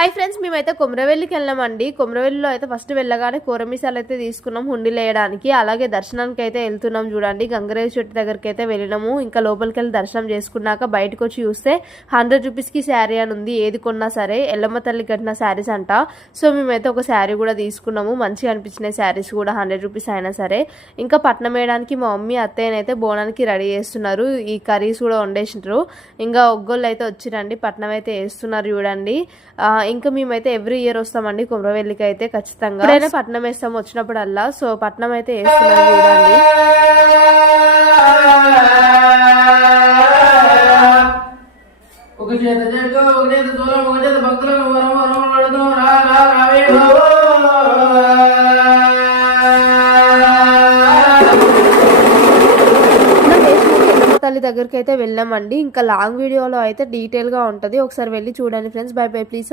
Hi friends, మేమైతే కొమరవెల్లికి వెళ్ళామండి. కొమరవెల్లిలో అయితే ఫస్ట్ వెళ్ళగానే కూరమీసాలు అయితే తీసుకున్నాం హుండీలు వేయడానికి. అలాగే దర్శనానికి అయితే వెళ్తున్నాం. చూడండి, గంగరేవి చెట్టు దగ్గరికి అయితే వెళ్ళినాము. ఇంకా లోపలికి వెళ్ళి దర్శనం చేసుకున్నాక బయటకు వచ్చి చూస్తే 100 రూపీస్కి శారీ అని ఉంది. ఏది కొన్నా సరే ఎల్లమ్మ తల్లి కట్టిన శారీస్ అంట. సో మేమైతే ఒక శారీ కూడా తీసుకున్నాము. మంచిగా అనిపించిన శారీస్ కూడా 100 రూపీస్ అయినా సరే. ఇంకా పట్నం వేయడానికి మా మమ్మీ అత్తయ్యనైతే బోనానికి రెడీ చేస్తున్నారు. ఈ కర్రీస్ కూడా వండేసినారు. ఇంకా ఒగ్గోళ్ళు అయితే వచ్చిరండి, పట్నం అయితే వేస్తున్నారు. చూడండి, ఇంకా మేమైతే ఎవ్రీ ఇయర్ వస్తామండి కొమరవెల్లికి అయితే ఖచ్చితంగా. ఎప్పుడైనా పట్నం వేస్తాం వచ్చినప్పుడల్లా. సో పట్నం అయితే వేస్తున్నాం. చూడండి, తల్లి దగ్గరికి అయితే వెళ్ళామండి. ఇంకా లాంగ్ వీడియోలో అయితే డీటెయిల్ గా ఉంటది, ఒకసారి వెళ్ళి చూడండి ఫ్రెండ్స్. By by, please.